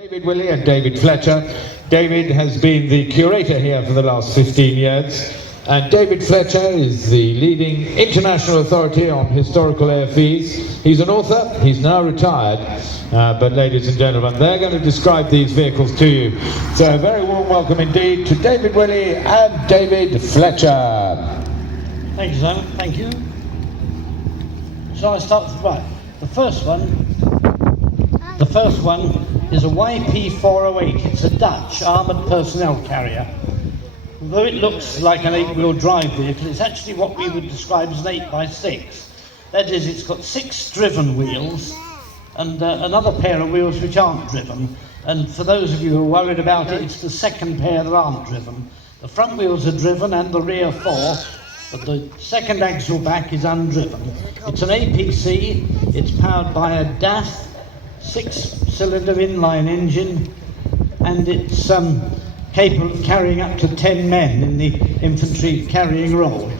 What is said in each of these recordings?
David Willey and David Fletcher. David has been the curator here for the last 15 years, and David Fletcher is the leading international authority on historical air fees. He's an author, he's now retired, but ladies and gentlemen, they're going to describe these vehicles to you. So a very warm welcome indeed to David Willey and David Fletcher. Thank you, Simon. Thank you. Shall I start with right? The first one is a YP408. It's a Dutch armoured personnel carrier. Although it looks like an 8-wheel drive vehicle, it's actually what we would describe as an 8x6. That is, it's got 6 driven wheels and another pair of wheels which aren't driven. And for those of you who are worried about it, it's the second pair that aren't driven. The front wheels are driven and the rear 4, but the second axle back is undriven. It's an APC, it's powered by a DAF 6-cylinder inline engine, and it's capable of carrying up to 10 men in the infantry carrying role.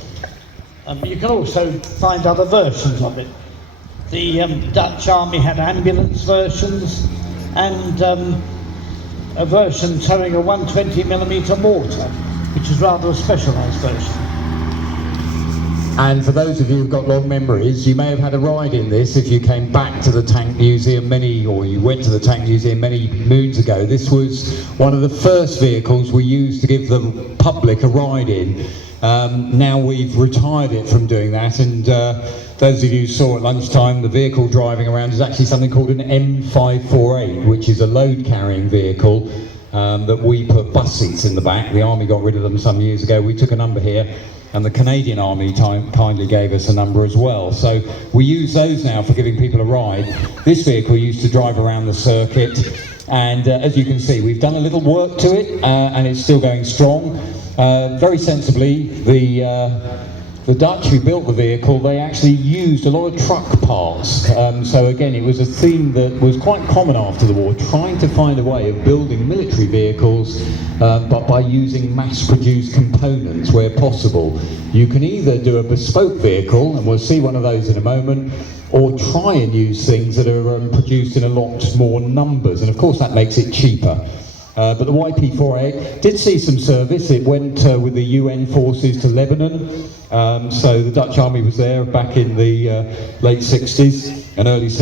You can also find other versions of it. The Dutch Army had ambulance versions and a version towing a 120mm mortar, which is rather a specialised version. And for those of you who've got long memories, you may have had a ride in this if you came back to the Tank Museum or you went to the Tank Museum many moons ago. This was one of the first vehicles we used to give the public a ride in. Now we've retired it from doing that, and those of you who saw at lunchtime, the vehicle driving around is actually something called an M548, which is a load carrying vehicle that we put bus seats in the back. The Army got rid of them some years ago. We took a number here, and the Canadian Army kindly gave us a number as well. So we use those now for giving people a ride. This vehicle used to drive around the circuit, and as you can see, we've done a little work to it, and it's still going strong. Very sensibly, the Dutch who built the vehicle, they actually used a lot of truck parts. So again, it was a theme that was quite common after the war, trying to find a way of building military vehicles, but by using mass-produced components where possible. You can either do a bespoke vehicle, and we'll see one of those in a moment, or try and use things that are produced in a lot more numbers, and of course that makes it cheaper. But the YP408 did see some service. It went with the UN forces to Lebanon, so the Dutch Army was there back in the late 60s and early 70s.